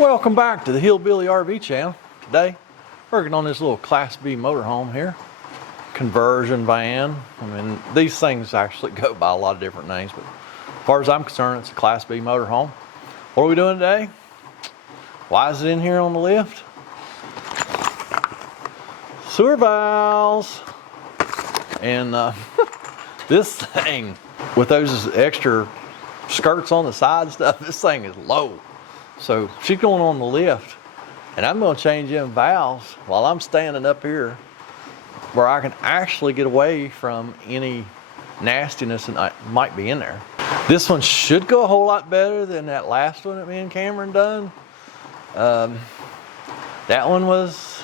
Welcome back to the Hillbilly RV channel. Today, working on this little Class B motorhome here. Conversion van. I mean, these things actually go by a lot of different names, but as far as I'm concerned, it's a Class B motorhome. What are we doing today? Why is it in here on the lift? Sewer valves. And this thing, with those extra skirts on the side and stuff, this thing is low. So she's going on the lift, and I'm going to change them valves while I'm standing up here where I can actually get away from any nastiness that might be in there. This one should go a whole lot better than that last one that me and Cameron done. That one was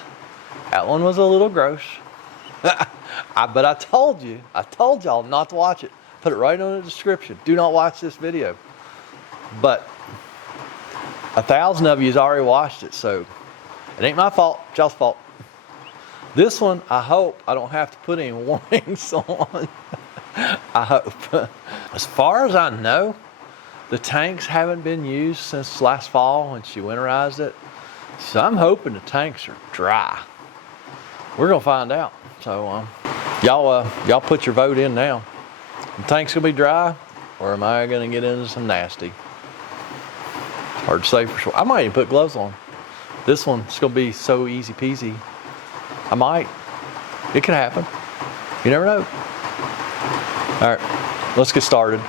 a little gross. But I told y'all not to watch it. Put it right on the description. Do not watch this video. But 1,000 of you's already watched it, so it ain't my fault, it's y'all's fault. This one, I hope I don't have to put any warnings on. I hope. As far as I know, the tanks haven't been used since last fall when she winterized it. So I'm hoping the tanks are dry. We're gonna find out. So y'all put your vote in now. The tank's gonna be dry, or am I gonna get into some nasty? Hard to say for sure. I might even put gloves on. This one's gonna be so easy peasy. I might. It could happen. You never know. All right, let's get started.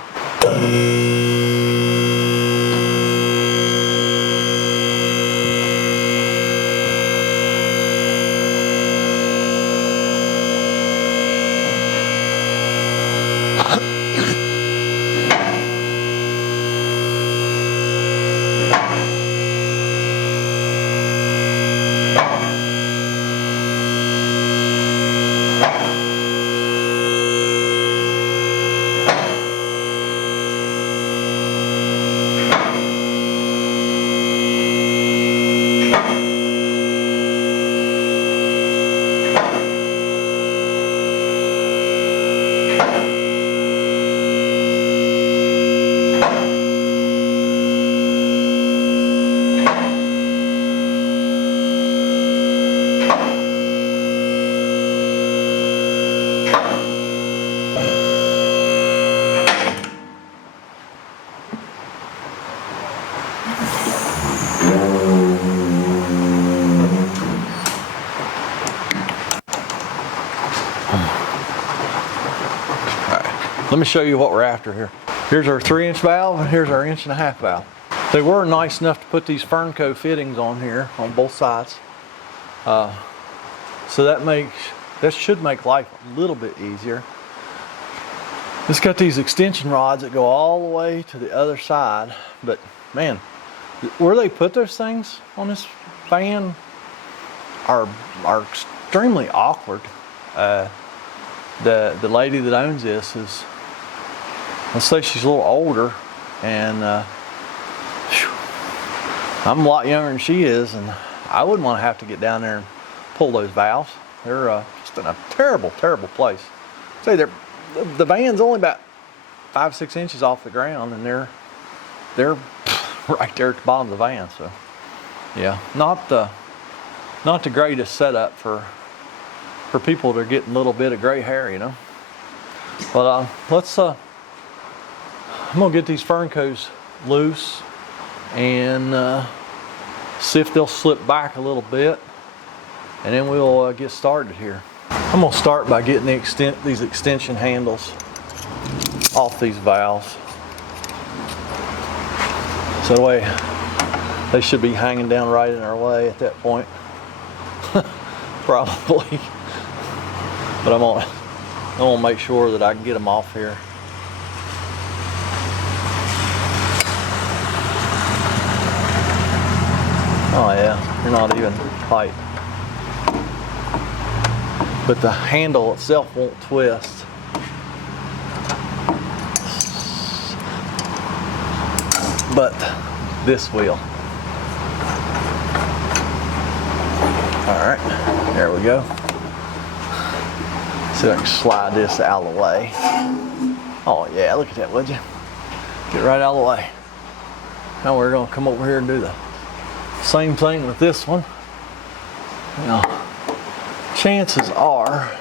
Let me show you what we're after here. Here's our 3-inch valve and here's our 1.5-inch valve. They were nice enough to put these Fernco fittings on here on both sides. So that should make life a little bit easier. It's got these extension rods that go all the way to the other side, but man, where they put those things on this van are extremely awkward. The lady that owns this is, let's say she's a little older, and I'm a lot younger than she is, and I wouldn't want to have to get down there and pull those valves. They're just in a terrible, terrible place. Say the van's only about 5-6 inches off the ground, and they're right there at the bottom of the van. So yeah, not the greatest setup for people that are getting a little bit of gray hair, you know. But I'm gonna get these Ferncos loose and see if they'll slip back a little bit, and then we'll get started here. I'm gonna start by getting these extension handles off these valves. So that way they should be hanging down right in our way at that point. Probably. But I'm gonna make sure that I can get them off here. Oh yeah, they're not even tight. But the handle itself won't twist. But this will. All right, there we go. See if I can slide this out of the way. Oh yeah, look at that, would you? Get right out of the way. Now we're gonna come over here and do the Same thing with this one. Now, chances are,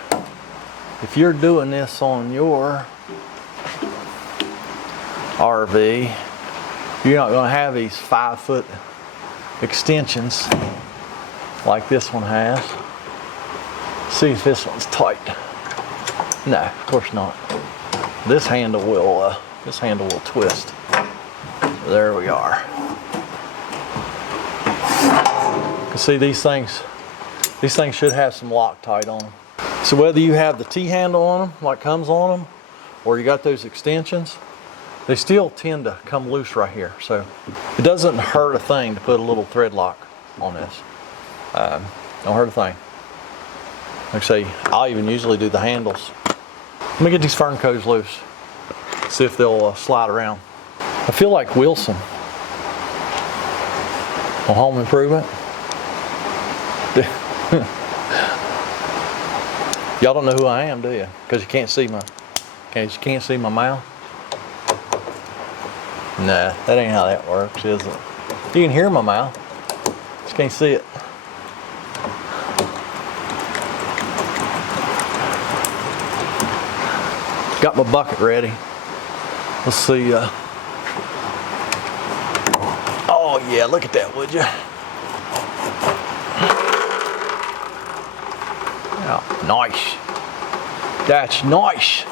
if you're doing this on your RV, you're not going to have these 5-foot extensions like this one has. See if this one's tight. No, of course not. This handle will twist. There we are. You can see these things should have some Loctite on them. So whether you have the T-handle on them, like comes on them, or you got those extensions, they still tend to come loose right here. So it doesn't hurt a thing to put a little thread lock on this. Don't hurt a thing. Like I say, I'll even usually do the handles. Let me get these fern cones loose. See if they'll slide around. I feel like Wilson on Home Improvement. Y'all don't know who I am, do you? Because you can't see my mouth. Nah, that ain't how that works, is it? You can hear my mouth, just can't see it. Got my bucket ready. Let's see. Oh yeah, look at that, would you? Oh, nice. That's nice.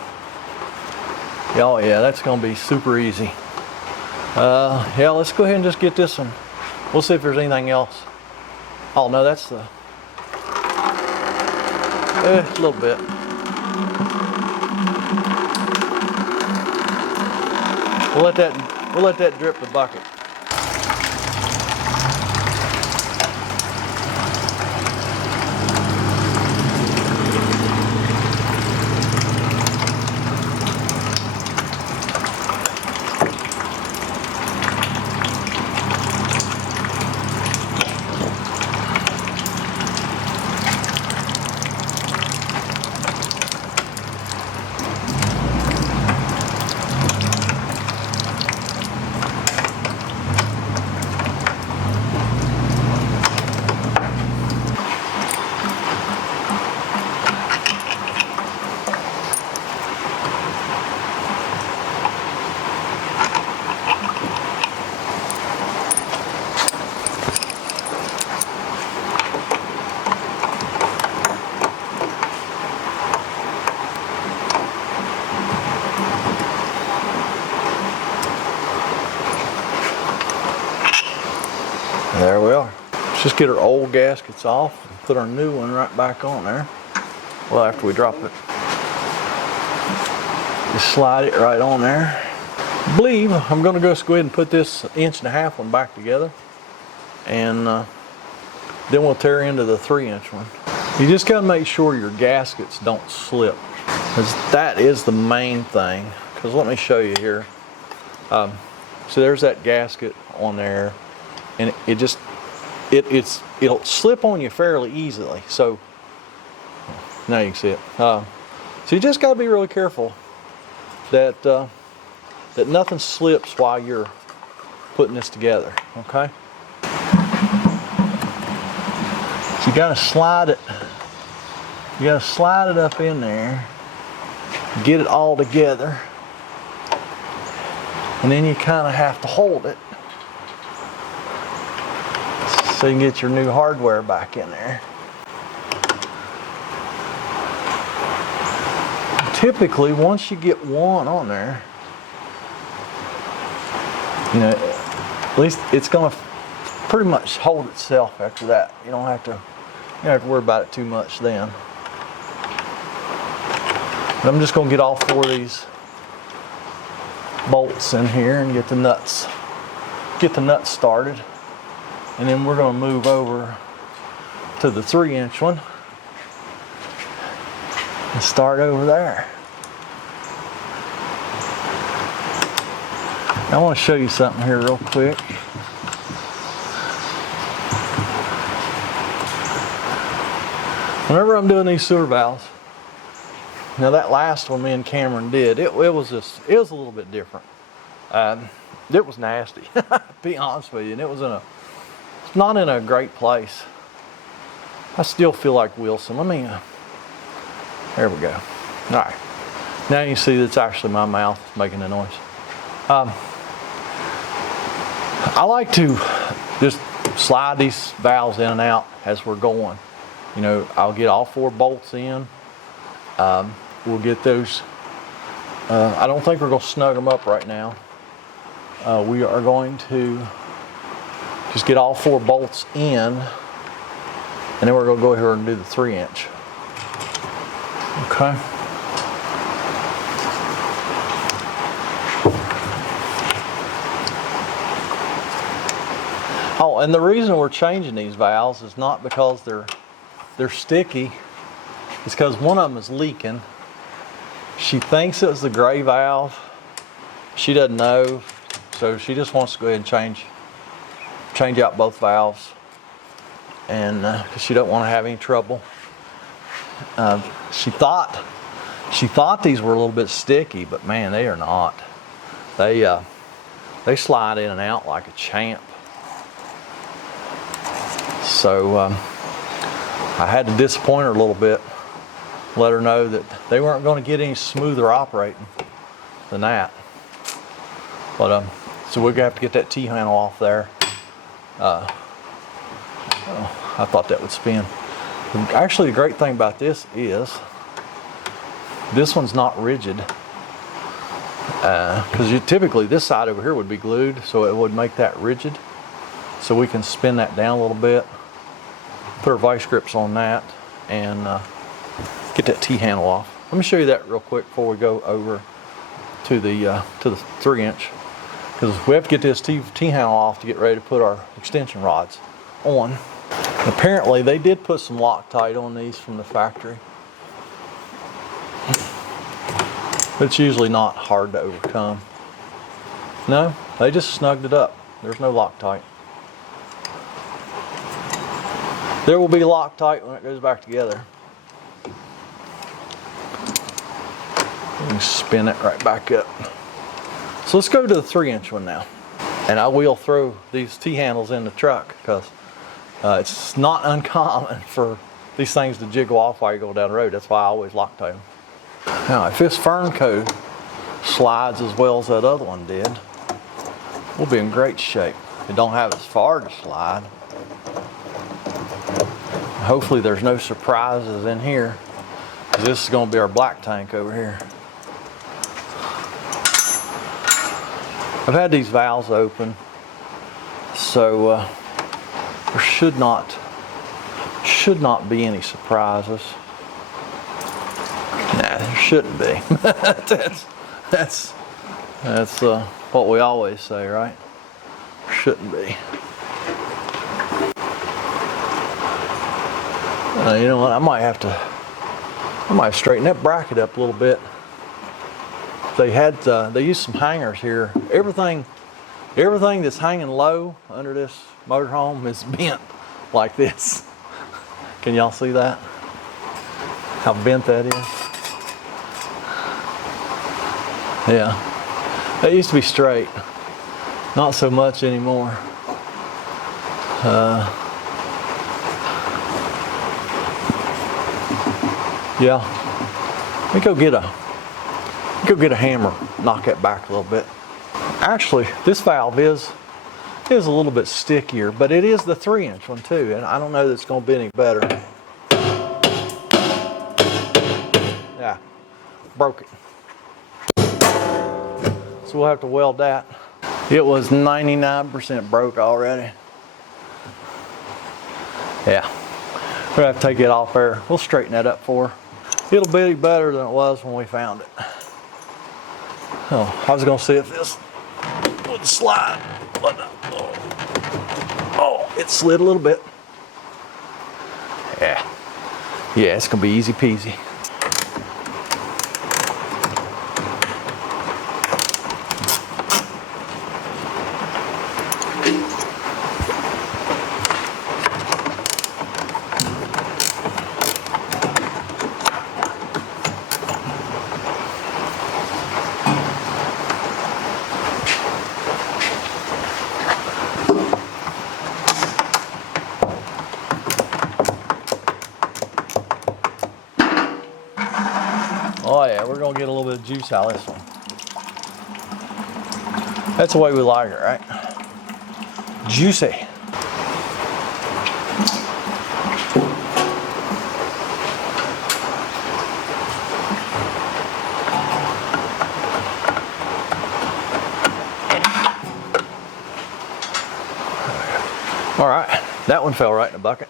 Oh yeah, that's gonna be super easy. Yeah, let's go ahead and just get this one. We'll see if there's anything else. Oh no, that's the a little bit. We'll let that drip the bucket. There we are. Let's just get our old gaskets off and put our new one right back on there. Well, after we drop it. Just slide it right on there. I believe I'm going to go ahead and put this 1.5-inch one back together. And then we'll tear into the 3-inch one. You just got to make sure your gaskets don't slip. Because that is the main thing. Because let me show you here. So there's that gasket on there. And it'll slip on you fairly easily. So now you can see it. So you just got to be really careful that that nothing slips while you're putting this together. Okay. So you got to slide it. You got to slide it up in there. Get it all together. And then you kind of have to hold it. So you can get your new hardware back in there. Typically, once you get one on there, you know, at least it's going to pretty much hold itself after that. You don't have to worry about it too much then. But I'm just going to get all 4 of these bolts in here and get the nuts started. And then we're going to move over to the 3-inch one and start over there. I want to show you something here real quick. Whenever I'm doing these sewer valves, now that last one me and Cameron did, it was a little bit different. It was nasty, to be honest with you, and it was in a not in a great place. I still feel like Wilson. Let me, there we go. All right. Now you see that's actually my mouth making the noise. I like to just slide these valves in and out as we're going. You know, I'll get all 4 bolts in. We'll get those. I don't think we're going to snug them up right now. We are going to just get all 4 bolts in, and then we're going to go ahead and do the 3-inch. Okay. Oh, and the reason we're changing these valves is not because they're sticky. It's because one of them is leaking. She thinks it's the gray valve. She doesn't know, so she just wants to go ahead and change out both valves, and because she don't want to have any trouble. She thought these were a little bit sticky, but man, they are not. They slide in and out like a champ. So I had to disappoint her a little bit, let her know that they weren't going to get any smoother operating than that. But so we're gonna have to get that T-handle off there. I thought that would spin. Actually, the great thing about this is this one's not rigid, because typically this side over here would be glued, so it would make that rigid. So we can spin that down a little bit, put our vice grips on that, and get that T-handle off. Let me show you that real quick before we go over to the 3-inch, because we have to get this T-handle off to get ready to put our extension rods on. And apparently they did put some Loctite on these from the factory. But it's usually not hard to overcome. No, they just snugged it up. There's no Loctite. There will be Loctite when it goes back together. You can spin it right back up. So let's go to the 3-inch one now. And I will throw these T-handles in the truck, because it's not uncommon for these things to jiggle off while you go down the road. That's why I always Loctite them. Now, if this fern coat slides as well as that other one did, we'll be in great shape. It don't have as far to slide. Hopefully there's no surprises in here, because this is going to be our black tank over here. I've had these valves open, so there should not be any surprises. Nah, there shouldn't be. that's what we always say, right? Shouldn't be. You know what? I might have to straighten that bracket up a little bit. They used some hangers here. Everything that's hanging low under this motorhome is bent like this. Can y'all see that? How bent that is? Yeah. They used to be straight. Not so much anymore. Yeah. Let me go get a hammer, knock that back a little bit. Actually, this valve is a little bit stickier, but it is the 3-inch one too, and I don't know that it's going to be any better. Yeah, broke it. So we'll have to weld that. It was 99% broke already. Yeah, we're gonna have to take it off there. We'll straighten that up for her. It'll be better than it was when we found it. Oh, I was gonna see if this would slide. Oh, it slid a little bit. Yeah, it's gonna be easy peasy. get a little bit of juice out of this one. That's the way we like it, right? Juicy. All right, that one fell right in the bucket.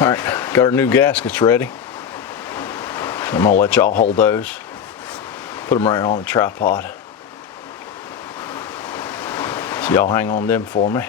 All right, got our new gaskets ready. I'm gonna let y'all hold those. Put them right on the tripod. So y'all hang on them for me.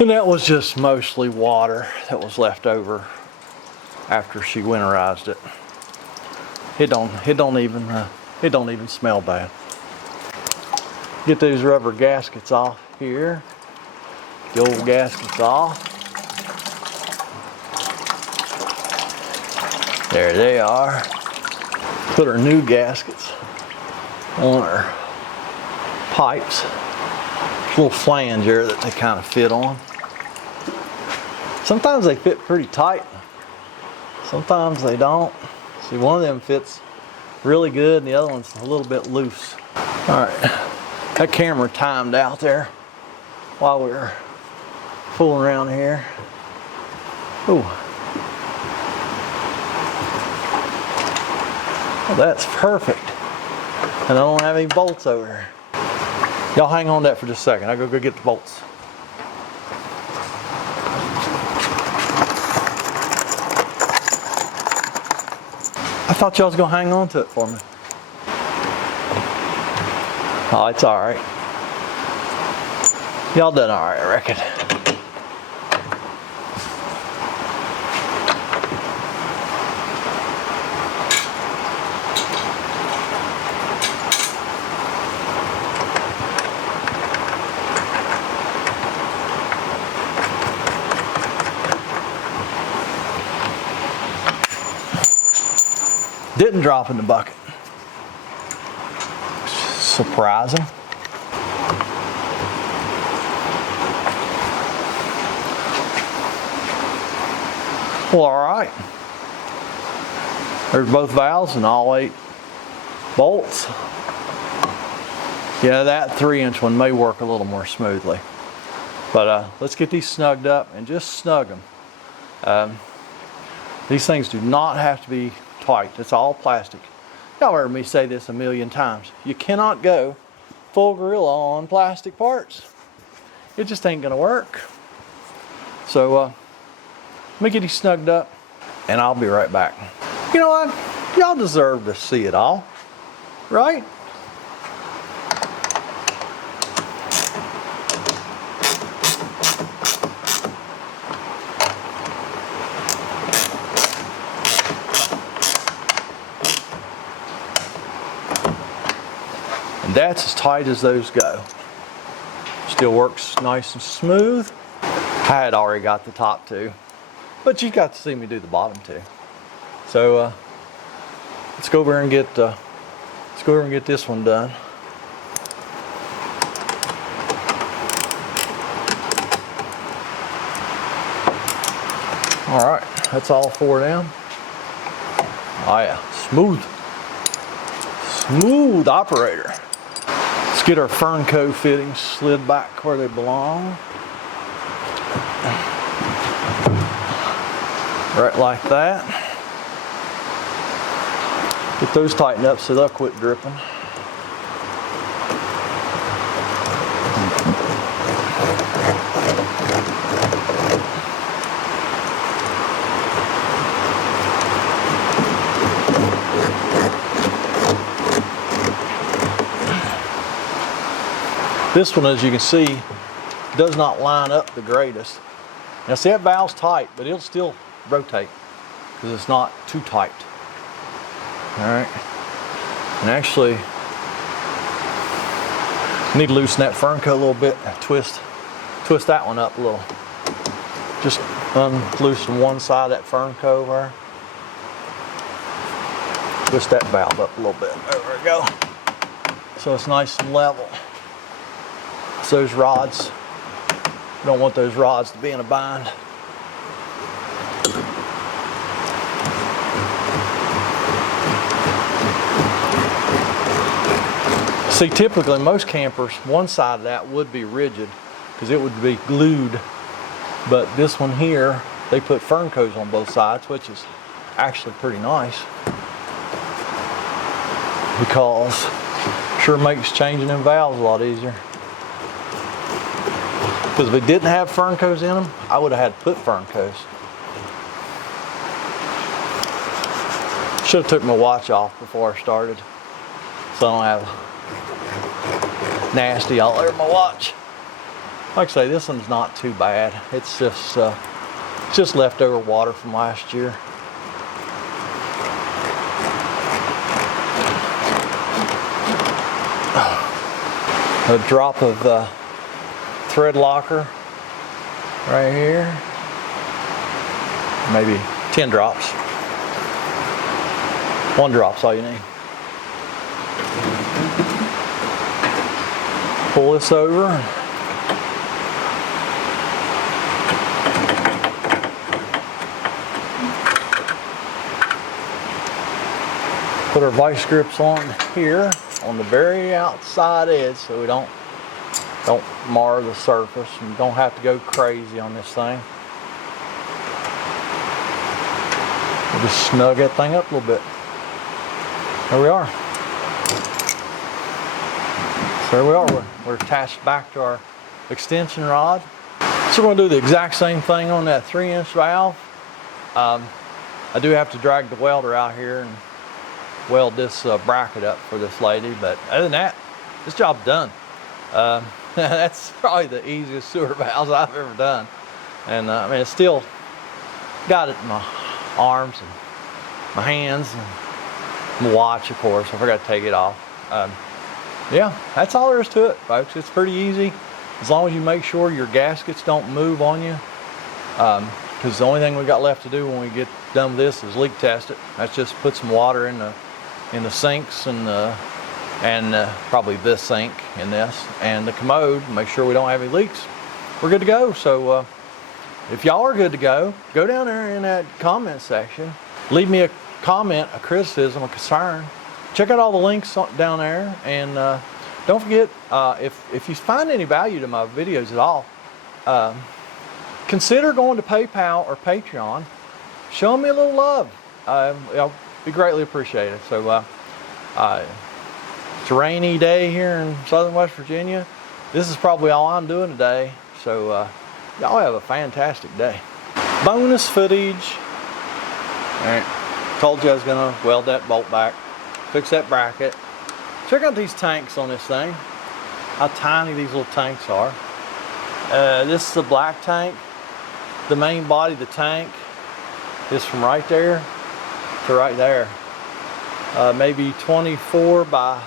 And that was just mostly water that was left over after she winterized it. It don't even smell bad. Get those rubber gaskets off here. The old gaskets off. There they are. Put our new gaskets on our pipes. There's a little flange there that they kind of fit on. Sometimes they fit pretty tight. Sometimes they don't. See, one of them fits really good and the other one's a little bit loose. All right, that camera timed out there while we were fooling around here. Ooh. Well, that's perfect. And I don't have any bolts over here. Y'all hang on that for just a second. I'll go get the bolts. I thought y'all was gonna hang on to it for me. Oh, it's all right. Y'all done all right, I reckon. Didn't drop in the bucket. Surprising. Well, all right. There's both valves and all 8 bolts. Yeah, that 3-inch one may work a little more smoothly. But let's get these snugged up and just snug them. These things do not have to be tight. It's all plastic. Y'all heard me say this a million times. You cannot go full gorilla on plastic parts. It just ain't gonna work. So let me get these snugged up and I'll be right back. You know what? Y'all deserve to see it all, right? And that's as tight as those go. Still works nice and smooth. I had already got the top too, but you got to see me do the bottom too. So let's go over and get this one done. All right, that's all 4 down. Oh yeah, smooth operator. Let's get our Fernco fittings slid back where they belong. Right like that. Get those tightened up so they'll quit dripping. This one, as you can see, does not line up the greatest. Now see, that valve's tight, but it'll still rotate because it's not too tight. All right. And actually, need to loosen that fern coat a little bit. Twist that one up a little. Just unloosen one side of that fern coat over there. Twist that valve up a little bit. There we go. So it's nice and level. So those rods, you don't want those rods to be in a bind. See, typically most campers, one side of that would be rigid because it would be glued. But this one here, they put fern coats on both sides, which is actually pretty nice because it sure makes changing them valves a lot easier. Because if it didn't have fern coats in them, I would have had to put fern coats. Should have took my watch off before I started, so I don't have nasty all over my watch. Like I say, this one's not too bad. It's just leftover water from last year. A drop of thread locker right here. Maybe 10 drops. 1 drop's all you need. Pull this over. Put our vice grips on here on the very outside edge so we don't mar the surface and don't have to go crazy on this thing. We'll just snug that thing up a little bit. There we are. So there we are. We're attached back to our extension rod. So we're going to do the exact same thing on that 3-inch valve. I do have to drag the welder out here and weld this bracket up for this lady, but other than that, this job's done. That's probably the easiest sewer valves I've ever done, and I mean, it's still got it in my arms and my hands and my watch, of course. I forgot to take it off. Yeah, that's all there is to it, folks. It's pretty easy as long as you make sure your gaskets don't move on you, because the only thing we got left to do when we get done with this is leak test it. That's just put some water in the sinks and probably this sink in this and the commode, make sure we don't have any leaks. We're good to go. So if y'all are good to go down there in that comment section, leave me a comment, a criticism, a concern. Check out all the links down there, and don't forget, if you find any value to my videos at all, consider going to PayPal or Patreon. Show me a little love. It'll be greatly appreciated. So it's a rainy day here in southern West Virginia. This is probably all I'm doing today. So y'all have a fantastic day. Bonus footage. All right, told you I was gonna weld that bolt back, fix that bracket. Check out these tanks on this thing. How tiny these little tanks are. This is the black tank. The main body of the tank is from right there to right there. Maybe 24 by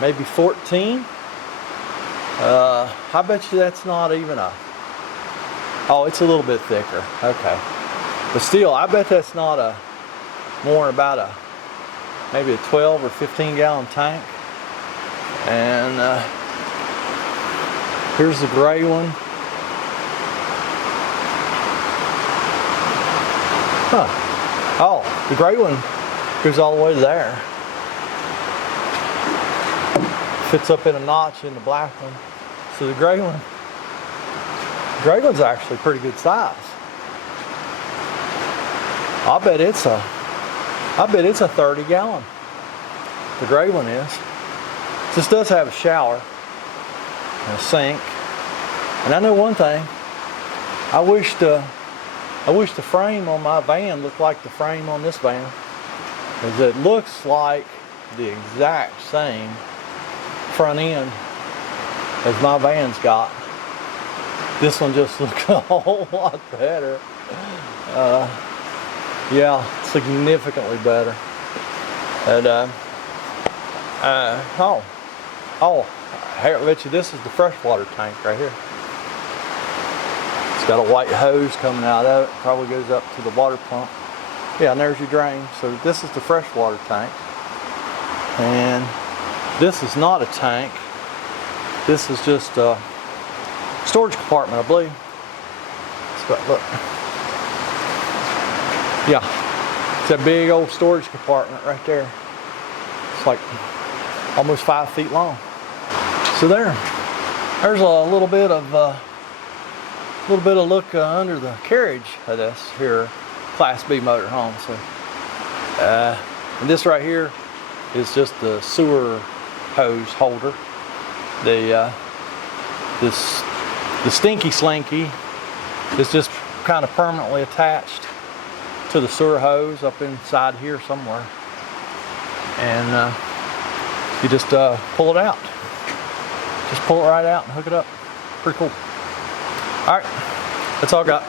maybe 14. I bet you that's not even a, oh, it's a little bit thicker. Okay. But still, I bet that's not a, more than about a, maybe a 12 or 15 gallon tank. And here's the gray one. Huh. Oh, the gray one goes all the way to there. Fits up in a notch in the black one. So the gray one's actually pretty good size. I bet it's a 30 gallon. The gray one is. This does have a shower and a sink. And I know one thing. I wish the frame on my van looked like the frame on this van, because it looks like the exact same front end as my van's got. This one just looks a whole lot better. Yeah, significantly better. And I bet you this is the freshwater tank right here. It's got a white hose coming out of it. Probably goes up to the water pump. Yeah, and there's your drain. So this is the freshwater tank. And this is not a tank. This is just a storage compartment, I believe. Look. Yeah, it's a big old storage compartment right there. It's like almost 5 feet long. So there's a little bit of look under the carriage of this here Class B motorhome. So, and this right here is just the sewer hose holder. The stinky slinky is just kind of permanently attached to the sewer hose up inside here somewhere, and you just pull it out. Just pull it right out and hook it up. Pretty cool. All right, that's all I got.